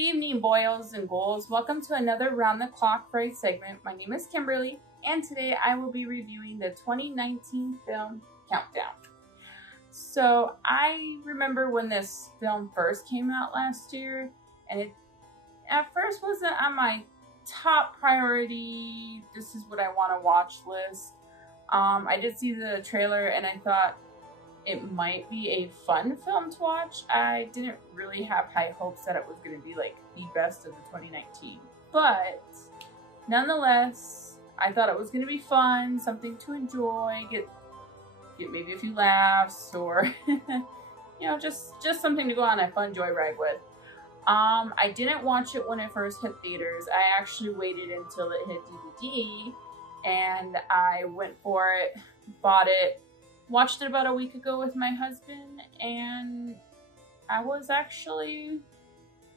evening, boys and ghouls. Welcome to another Round the Clock Fright segment. My name is Kimberly, and today I will be reviewing the 2019 film Countdown. So I remember when this film first came out last year, and it at first wasn't on my top priority, this is what I want to watch list. I did see the trailer and I thought it might be a fun film to watch. I didn't really have high hopes that it was going to be like the best of the 2019. But nonetheless, I thought it was going to be fun, something to enjoy, get maybe a few laughs, or you know, just something to go on a fun joyride with. I didn't watch it when it first hit theaters. I actually waited until it hit DVD, and I went for it, bought it, watched it about a week ago with my husband, and I was actually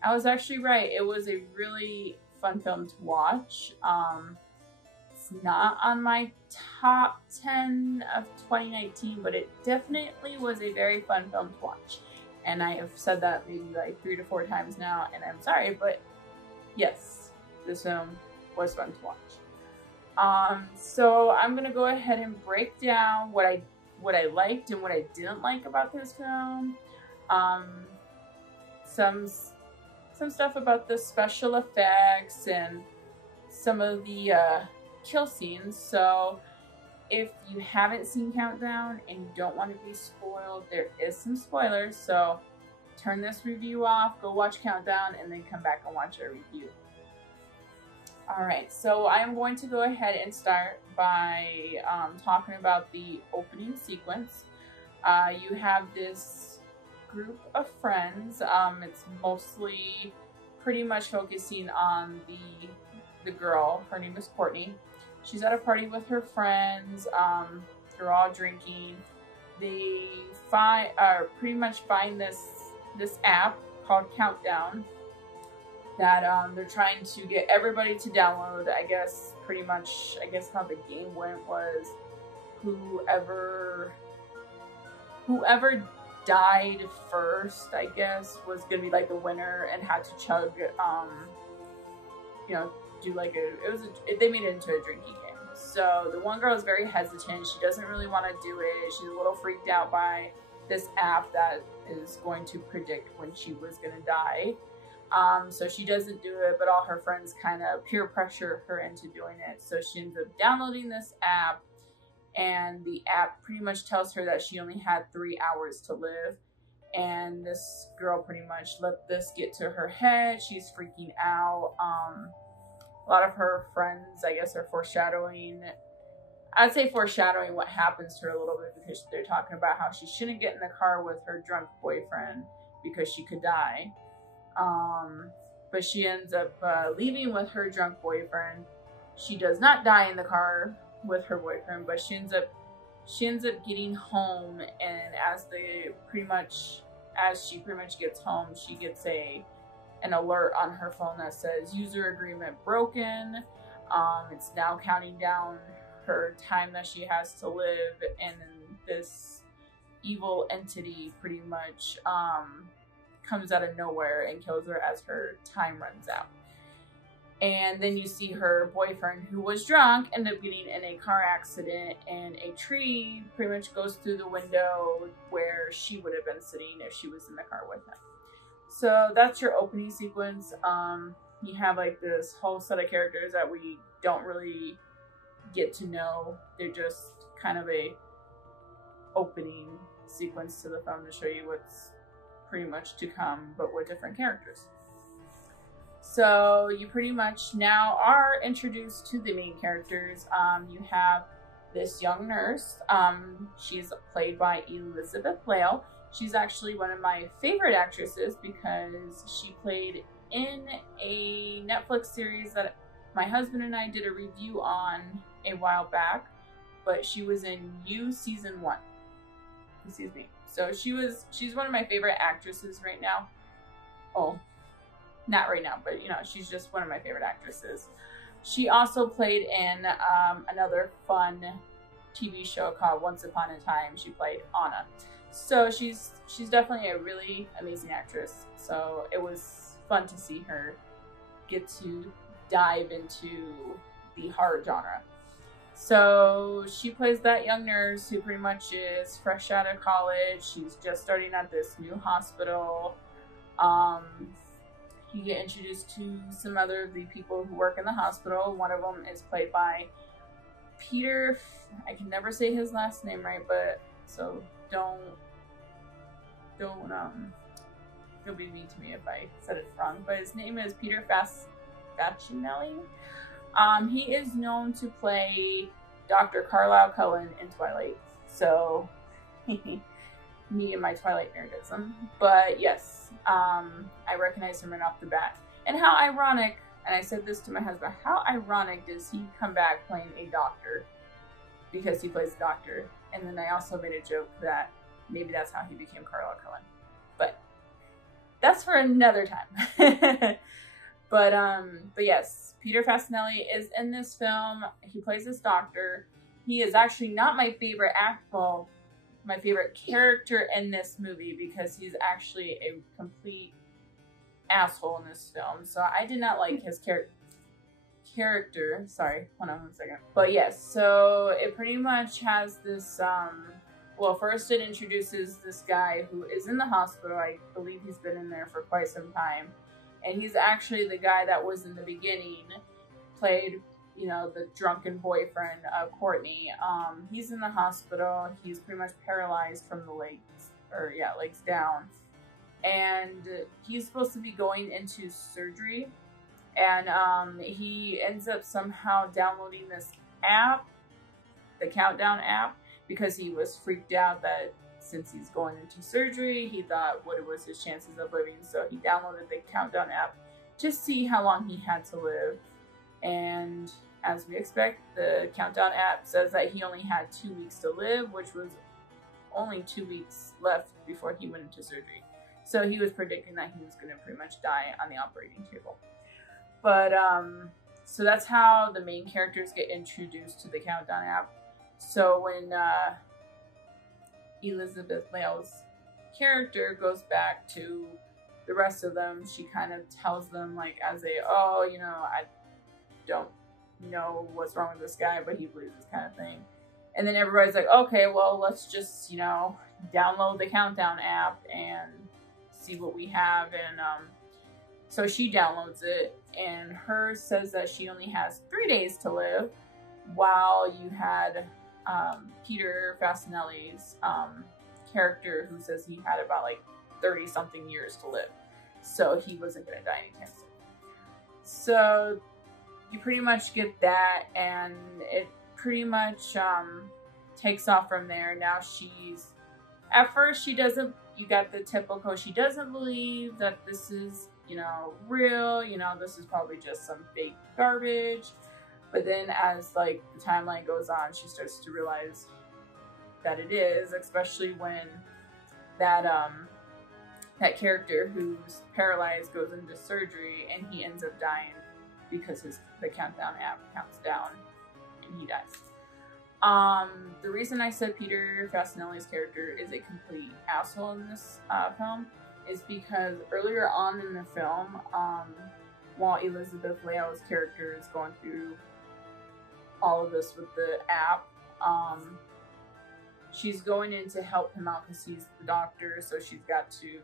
right. It was a really fun film to watch. It's not on my top 10 of 2019, but it definitely was a very fun film to watch. And I have said that maybe like 3 to 4 times now, and I'm sorry, but yes, this film was fun to watch. So I'm gonna go ahead and break down what I liked and what I didn't like about this film. Some stuff about the special effects and some of the kill scenes. So if you haven't seen Countdown and you don't want to be spoiled, there is some spoilers. So turn this review off, go watch Countdown, and then come back and watch our review. Alright, so I'm going to go ahead and start by talking about the opening sequence. You have this group of friends. It's mostly pretty much focusing on the girl. Her name is Courtney. She's at a party with her friends. They're all drinking. They pretty much find this app called Countdown that they're trying to get everybody to download. I guess how the game went was whoever died first, I guess, was gonna be like the winner and had to chug, you know, do like they made it into a drinking game. So the one girl is very hesitant. She doesn't really want to do it. She's a little freaked out by this app that is going to predict when she was gonna die. So she doesn't do it, but all her friends kind of peer pressure her into doing it. So she ends up downloading this app, and the app pretty much tells her that she only had 3 hours to live. And this girl pretty much let this get to her head. She's freaking out. A lot of her friends, I guess, are foreshadowing. I'd say foreshadowing what happens to her a little bit, because they're talking about how she shouldn't get in the car with her drunk boyfriend because she could die. But she ends up leaving with her drunk boyfriend. She does not die in the car with her boyfriend, but she ends up getting home, and as she pretty much gets home, she gets an alert on her phone that says user agreement broken. It's now counting down her time that she has to live, and then this evil entity pretty much comes out of nowhere and kills her as her time runs out. And then you see her boyfriend, who was drunk, end up getting in a car accident, and a tree pretty much goes through the window where she would have been sitting if she was in the car with him. So that's your opening sequence. You have like this whole set of characters that we don't really get to know. They're just kind of a opening sequence to the film to show you what's pretty much to come, but with different characters. So you pretty much now are introduced to the main characters. You have this young nurse. She's played by Elizabeth Lail. She's actually one of my favorite actresses because she played in a Netflix series that my husband and I did a review on a while back, but she was in You Season 1. Excuse me. So she's one of my favorite actresses right now. Oh, not right now, but you know, she's just one of my favorite actresses. She also played in another fun TV show called Once Upon a Time. She played Anna. So she's definitely a really amazing actress. So it was fun to see her get to dive into the horror genre. So she plays that young nurse who pretty much is fresh out of college. She's just starting at this new hospital. You get introduced to some other of the people who work in the hospital. One of them is played by Peter. I can never say his last name right, but so don't be mean to me if I said it wrong. But his name is Peter Facinelli. He is known to play Dr. Carlisle Cullen in Twilight. So, me and my Twilight nerdism. But yes, I recognize him right off the bat. And how ironic, and I said this to my husband, how ironic does he come back playing a doctor? Because he plays a doctor. And then I also made a joke that maybe that's how he became Carlisle Cullen. But that's for another time. But yes, Peter Facinelli is in this film. He plays this doctor. He is actually not my favorite my favorite character in this movie, because he's actually a complete asshole in this film. So I did not like his character. Sorry, hold on 1 second. But yes, so it pretty much has this, well, first it introduces this guy who is in the hospital. I believe he's been in there for quite some time. And he's actually the guy that was in the beginning, played, you know, the drunken boyfriend of Courtney. He's in the hospital. He's pretty much paralyzed from the legs, legs down. And he's supposed to be going into surgery. And he ends up somehow downloading this app, the Countdown app, because he was freaked out that since he's going into surgery, he thought what was his chances of living. So he downloaded the Countdown app to see how long he had to live. And as we expect, the Countdown app says that he only had 2 weeks to live, which was only 2 weeks left before he went into surgery. So he was predicting that he was going to pretty much die on the operating table. But, so that's how the main characters get introduced to the Countdown app. So when Elizabeth Lail's character goes back to the rest of them, she kind of tells them, like, as oh, you know, I don't know what's wrong with this guy, but he believes this kind of thing. And then everybody's like, okay, well, let's just, you know, download the Countdown app and see what we have. And so she downloads it, and hers says that she only has 3 days to live, while you had Peter Facinelli's character who says he had about like 30-something years to live. So he wasn't going to die anytime soon. So you pretty much get that, and it pretty much takes off from there. Now at first she doesn't, you got the typical, she doesn't believe that this is, you know, real, you know, this is probably just some fake garbage. But then as like the timeline goes on, she starts to realize that it is, especially when that that character who's paralyzed goes into surgery and he ends up dying because the Countdown app counts down and he dies. The reason I said Peter Facinelli's character is a complete asshole in this film is because earlier on in the film, while Elizabeth Lail's character is going through all of this with the app, she's going in to help him out because he's the doctor, so she's got to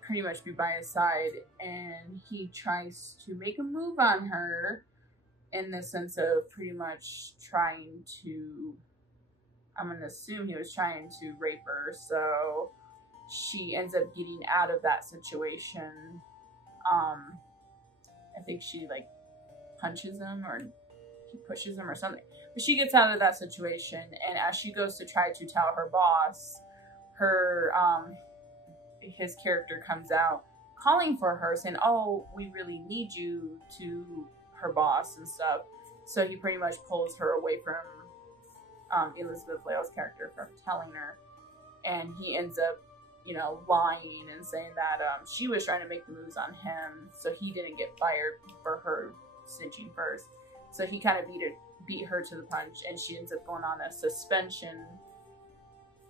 pretty much be by his side, and he tries to make a move on her in the sense of pretty much trying to, I'm going to assume he was trying to rape her, so she ends up getting out of that situation. I think she like punches him or he pushes him or something. But she gets out of that situation, and as she goes to try to tell her boss, his character comes out calling for her, saying, oh, we really need you, to her boss and stuff. So he pretty much pulls her away from Elizabeth Lail's character from telling her, and he ends up, you know, lying and saying that she was trying to make the moves on him, so he didn't get fired for her snitching first. So he kind of beat her to the punch, and she ends up going on a suspension.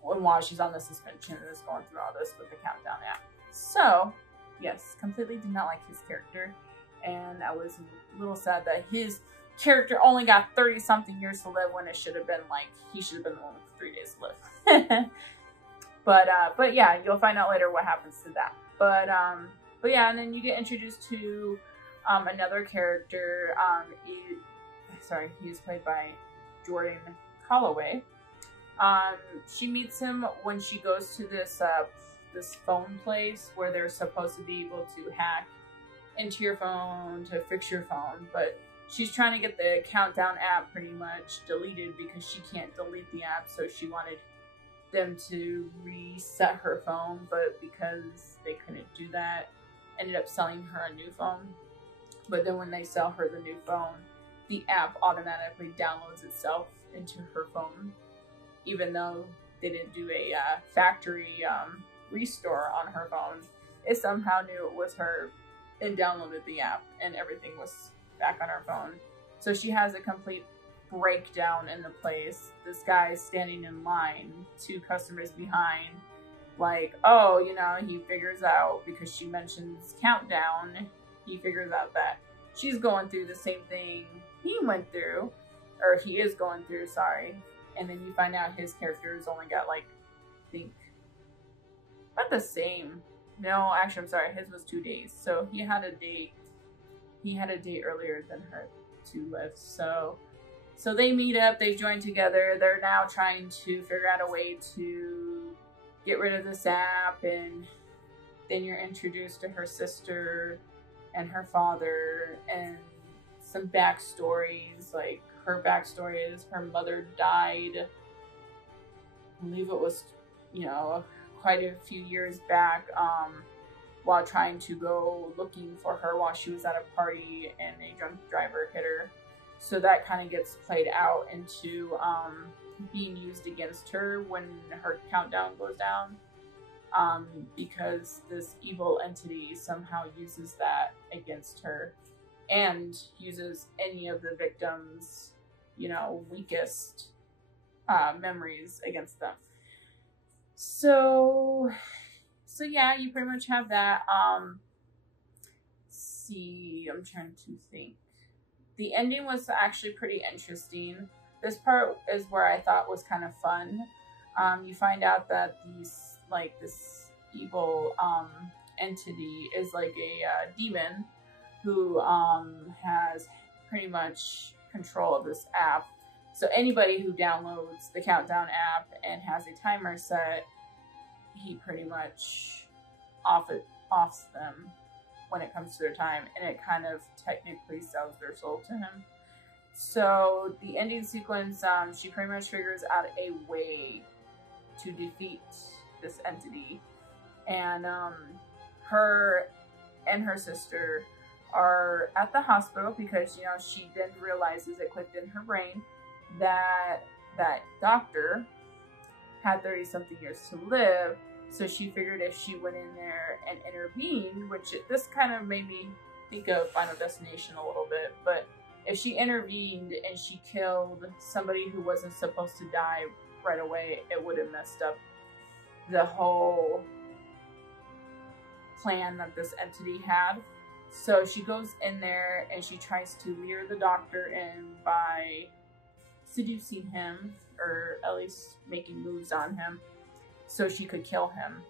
And while she's on the suspension, is going through all this with the Countdown app. So yes, completely did not like his character. And I was a little sad that his character only got 30-something years to live when it should have been like, he should have been the one with 3 days to live. But yeah, you'll find out later what happens to that. But yeah, and then you get introduced to another character. He is played by Jordan Holloway. She meets him when she goes to this phone place where they're supposed to be able to hack into your phone to fix your phone, but she's trying to get the Countdown app pretty much deleted because she can't delete the app, so she wanted them to reset her phone, but because they couldn't do that, ended up selling her a new phone. But then when they sell her the new phone, the app automatically downloads itself into her phone, even though they didn't do a factory restore on her phone. It somehow knew it was her and downloaded the app, and everything was back on her phone. So she has a complete breakdown in the place. This guy standing in line, 2 customers behind, like, oh, you know, he figures out, because she mentions Countdown, he figures out that she's going through the same thing he went through, or he is going through, sorry. And then you find out his character's only got, like, I think, about the same. No, actually, I'm sorry, his was 2 days. So he had a date earlier than her to live. So they meet up, they join together, they're now trying to figure out a way to get rid of this app, and then you're introduced to her sister and her father and some backstories. Like, her backstory is her mother died, I believe it was, you know, quite a few years back, while trying to go looking for her while she was at a party and a drunk driver hit her. So that kind of gets played out into being used against her when her countdown goes down, because this evil entity somehow uses that against her and uses any of the victims, you know, weakest memories against them. So yeah, you pretty much have that. See, I'm trying to think. The ending was actually pretty interesting. This part is where I thought was kind of fun. You find out that this evil entity is like a demon who has pretty much control of this app. So anybody who downloads the Countdown app and has a timer set, he pretty much offs them when it comes to their time, and it kind of technically sells their soul to him. So the ending sequence, she pretty much figures out a way to defeat this entity, and her and her sister are at the hospital because, you know, she then realizes, it clicked in her brain, that doctor had 30-something years to live. So she figured if she went in there and intervened, this kind of made me think of Final Destination a little bit, but if she intervened and she killed somebody who wasn't supposed to die right away, it would have messed up the whole plan that this entity had. So she goes in there and she tries to lure the doctor in by seducing him, or at least making moves on him, so she could kill him.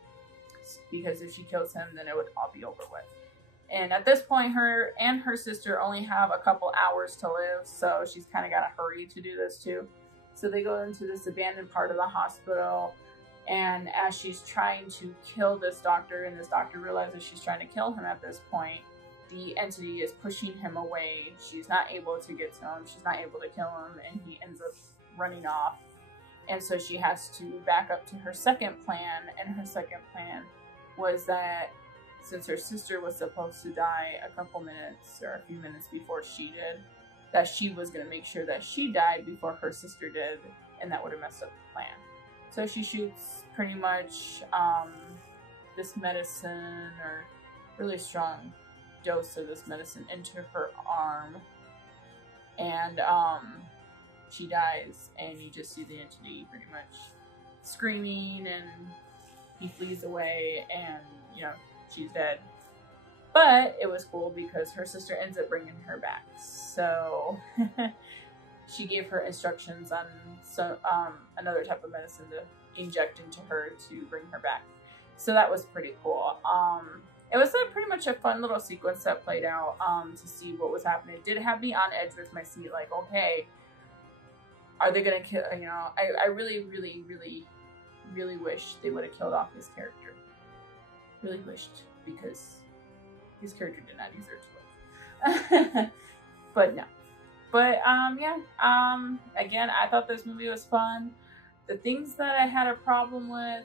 Because if she kills him, then it would all be over with. And at this point, her and her sister only have a couple hours to live, so she's kind of got to hurry to do this too. So they go into this abandoned part of the hospital, and as she's trying to kill this doctor, and this doctor realizes she's trying to kill him at this point, the entity is pushing him away. She's not able to get to him. She's not able to kill him, and he ends up running off. And so she has to back up to her second plan, and her second plan was that since her sister was supposed to die a couple minutes or a few minutes before she did, that she was going to make sure that she died before her sister did, and that would have messed up the plan. So she shoots pretty much this medicine, or really strong dose of this medicine, into her arm, and she dies, and you just see the entity pretty much screaming, and he flees away, and, you know, she's dead. But it was cool because her sister ends up bringing her back. So she gave her instructions on another type of medicine to inject into her to bring her back. So that was pretty cool. It was pretty much a fun little sequence that played out to see what was happening. It did have me on edge with my seat, like, okay, are they gonna kill? You know, I really, really, really, really wish they would have killed off his character. Really wished, because his character did not deserve to live. But no. But yeah. Again, I thought this movie was fun. The things that I had a problem with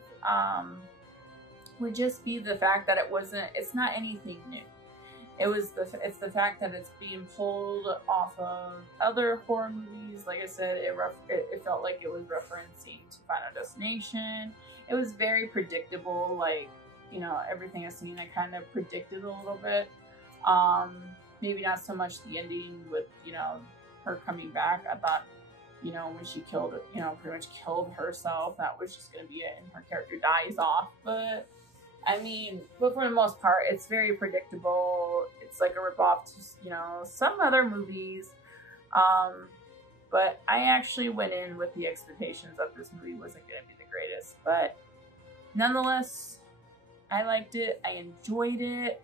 would just be the fact that it's not anything new. It's the fact that it's being pulled off of other horror movies. Like I said, it felt like it was referencing to Final Destination. It was very predictable. Like, you know, everything I've seen, I kind of predicted a little bit. Maybe not so much the ending with, you know, her coming back. I thought, you know, when she killed, you know, pretty much killed herself, that was just going to be it, and her character dies off. But I mean, but for the most part, it's very predictable. It's like a ripoff to, you know, some other movies. But I actually went in with the expectations that this movie wasn't going to be the greatest. But nonetheless, I liked it. I enjoyed it.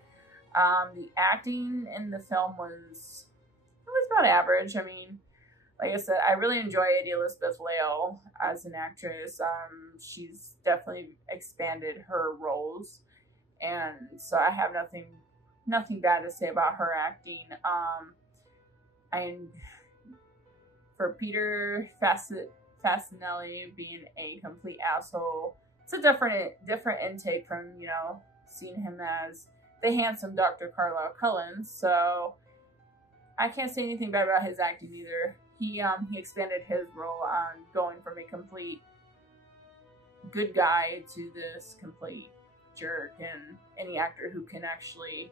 The acting in the film was about average. I mean, like I said, I really enjoy Eddie Elizabeth Lail as an actress. She's definitely expanded her roles, and so I have nothing bad to say about her acting. For Peter Facinelli being a complete asshole, it's a different intake from, you know, seeing him as the handsome Dr. Carlisle Cullen. So I can't say anything bad about his acting either. He expanded his role on going from a complete good guy to this complete jerk, and any actor who can actually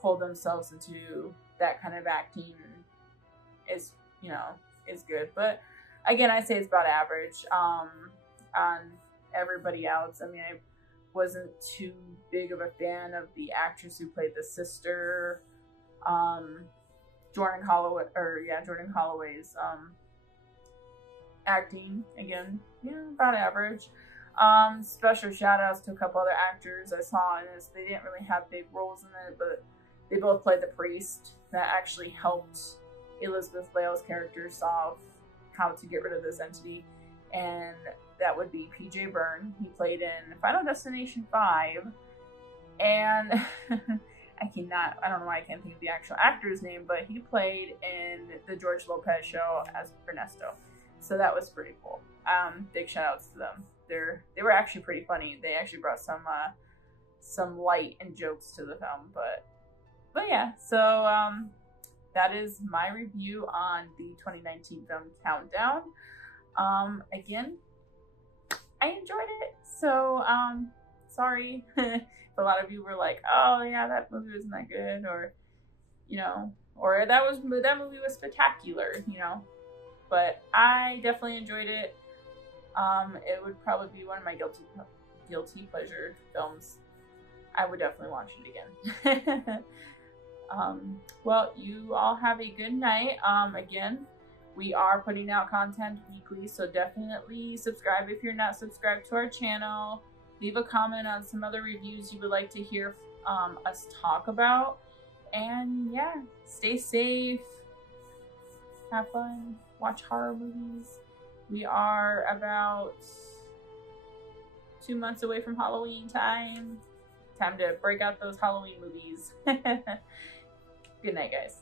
pull themselves into that kind of acting is, you know, is good. But again, I say it's about average on everybody else. I mean, I wasn't too big of a fan of the actress who played the sister. Jordan Holloway's acting, again, yeah, about average. Special shout outs to a couple other actors I saw in this. They didn't really have big roles in it, but they both played the priest that actually helped Elizabeth Lail's character solve how to get rid of this entity, and that would be P.J. Byrne. He played in Final Destination 5, and I don't know why I can't think of the actual actor's name, but he played in the George Lopez show as Ernesto. So that was pretty cool. Big shout outs to them. They were actually pretty funny. They actually brought some light and jokes to the film, but yeah, so that is my review on the 2019 film Countdown. Again, I enjoyed it. So sorry if a lot of you were like, oh yeah, that movie wasn't that good, or, you know, or that movie was spectacular, you know. But I definitely enjoyed it. It would probably be one of my guilty pleasure films. I would definitely watch it again. Well, you all have a good night. Again, we are putting out content weekly, so definitely subscribe if you're not subscribed to our channel. Leave a comment on some other reviews you would like to hear us talk about. And yeah, stay safe, have fun, watch horror movies. We are about 2 months away from Halloween time. Time to break out those Halloween movies. Good night, guys.